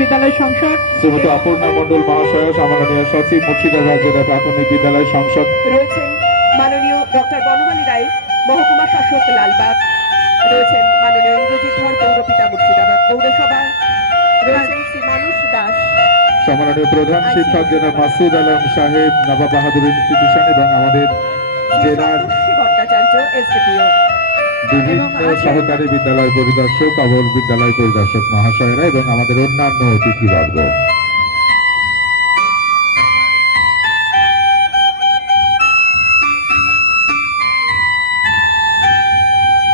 বিদ্যালয় সংসদ শ্রীমতী অপর্ণা মণ্ডল মহাশয়, সম্মাননীয় সচিব, মুর্শিদাবাদ জেলা প্রাথমিক বিদ্যালয় সংসদ রয়েছেন মাননীয় ডক্টর বনমালী রায়, মহকুমা শাসক লালবাগ, রয়েছেন মাননীয় ইন্দ্রজিৎ ধর, পৌরপিতা মুর্শিদাবাদ পৌরসভা, রয়েছেন শ্রী মানুষ দাস, সম্মাননীয় প্রধান শিক্ষক জনাব মাসুদ আলম সাহেব, নবাব বাহাদুর ইনস্টিটিউশন এবং আমাদের জেলার ভট্টাচার্য এসডিপিও, বিভিন্ন সহকারী বিদ্যালয় পরিদর্শক, অবল বিদ্যালয় পরিদর্শক মহাশয়রা এবং আমাদের অন্যান্য অতিথিবর্গ।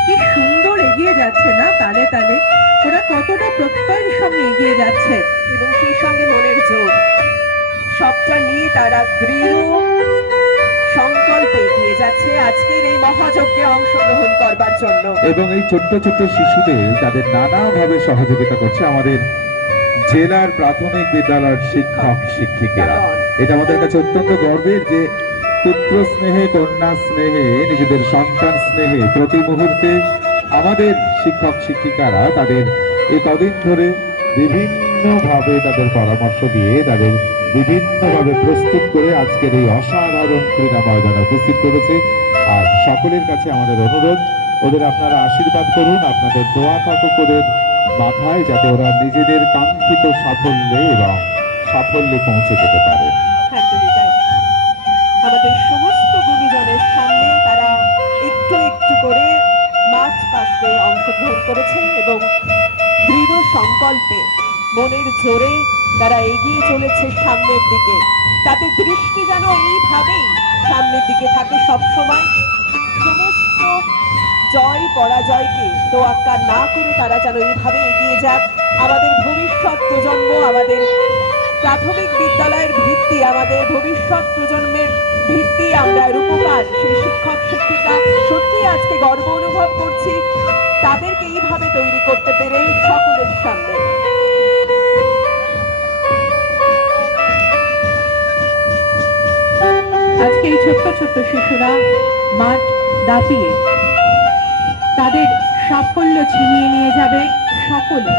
কি সুন্দর এগিয়ে যাচ্ছে না, তালে তালে ওরা কতটা প্রত্যয়ের সঙ্গে এগিয়ে যাচ্ছে এবং সেই সঙ্গে মনের জোর, সবটা নিয়ে তারা দৃঢ় সংকল্পে এগিয়ে যাচ্ছে আজকের এই মহাযজ্ঞে অংশগ্রহণ করবার জন্য। এবং এই ছোট্ট ছোট্ট শিশুদের তাদের নানাভাবে সহযোগিতা করছে আমাদের জেলার প্রাথমিক বিদ্যালয়ের শিক্ষক শিক্ষিকারা। এটা আমাদের কাছে অত্যন্ত গর্বের যে পুত্র স্নেহে, কন্যা স্নেহে, নিজেদের সন্তান স্নেহে প্রতি মুহূর্তে আমাদের শিক্ষক শিক্ষিকারা তাদের এই কদিন ধরে বিভিন্নভাবে তাদের পরামর্শ দিয়ে তাদের বিভিন্নভাবে প্রস্তুত করে আজকের এই অসাধারণ ক্রীড়া ময়দানে উপস্থিত করেছে। আর সকলের কাছে আমাদের অনুরোধ, ওদের আপনারা আশীর্বাদ করুন, আপনাদের দোয়া থাকুক ওদের মাথায়, যাতে ওরা নিজেদের কাঙ্ক্ষিত সাফল্যে এবং সাফল্যে পৌঁছে যেতে পারে। একদমই তাই। আমাদের সমস্ত গুণীজনের সামনে তারা একটু একটু করে মার্চ পাস্টে অংশগ্রহণ করেছেন এবং দৃঢ় সংকল্পে মনের জোরে তারা এগিয়ে চলেছে সামনের দিকে। তাদের দৃষ্টি যেন এইভাবেই সামনের দিকে থাকে সবসময়। সমস্ত জয় পরাজয়কে তোয়াক্কা না করে তারা যেন এইভাবে এগিয়ে যাক। আমাদের ভবিষ্যৎ প্রজন্ম, আমাদের প্রাথমিক বিদ্যালয়ের ভিত্তি, আমাদের ভবিষ্যৎ প্রজন্মের ভিত্তি, আমরা রূপকার সেই শিক্ষক শিক্ষিকা। সত্যি আজকে গর্ব অনুভব করছি তাদেরকে এইভাবে তৈরি করতে পেরে সকলের সামনে। আজকে এই ছোট্ট ছোট্ট শিশুরা মাঠ দাপিয়ে তাদের সাফল্য ছিনিয়ে নিয়ে যাবে সকলে।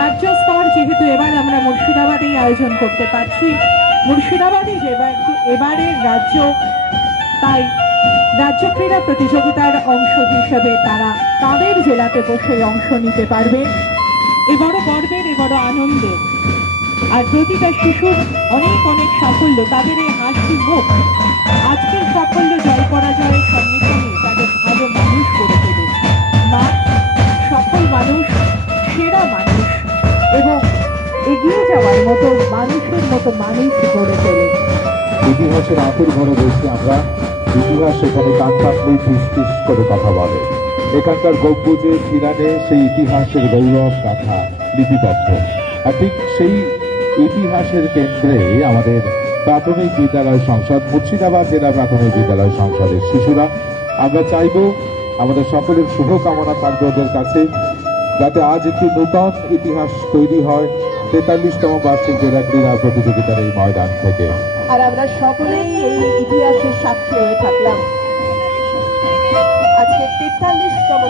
রাজ্য স্তর যেহেতু এবার আমরা মুর্শিদাবাদেই আয়োজন করতে পারছি, মুর্শিদাবাদই এবারের রাজ্য, তাই রাজ্য ক্রীড়া প্রতিযোগিতার অংশ হিসেবে তারা তাদের জেলাতে বসে অংশ নিতে পারবে। এ বড় গর্বের, এ বড় আনন্দের। আর প্রতিটা শিশুর অনেক অনেক সাফল্য, তাদের এই হাসি মুখ আজকের সাফল্য জয় পরাজয়ের সঙ্গে সঙ্গে তাদের ভালো মানুষ করে দেবে। মা সফল মানুষ, সেরা মানুষ এবং এগিয়ে যাওয়ার মতো মানুষের মতো মানুষ গড়ে তোলে। ইতিহাসের আঁতুর ঘরে রয়েছে আমরা, ইতিহাস এখানে কান পাতলেই ফিস ফিস করে কথা বলে। এখানকার গম্বুজে খিলানে সেই ইতিহাসের গৌরব গাথা লিপিবদ্ধ। আর ঠিক সেই ইতিহাসের কেন্দ্রে আমাদের প্রাথমিক বিদ্যালয় সংসদ, মুর্শিদাবাদ জেলা প্রাথমিক বিদ্যালয় সংসদের শিশুরা। আমরা চাইব, আমাদের সকলের শুভকামনা থাকবে ওদের কাছে, যাতে আজ একটি নূতন ইতিহাস তৈরি হয় ৪৩তম বার্ষিক জেলা ক্রীড়া প্রতিযোগিতার এই ময়দান থেকে। আর আমরা সকলেই এই ইতিহাসের সাক্ষী হয়ে থাকলাম। আজকে ৪৩তম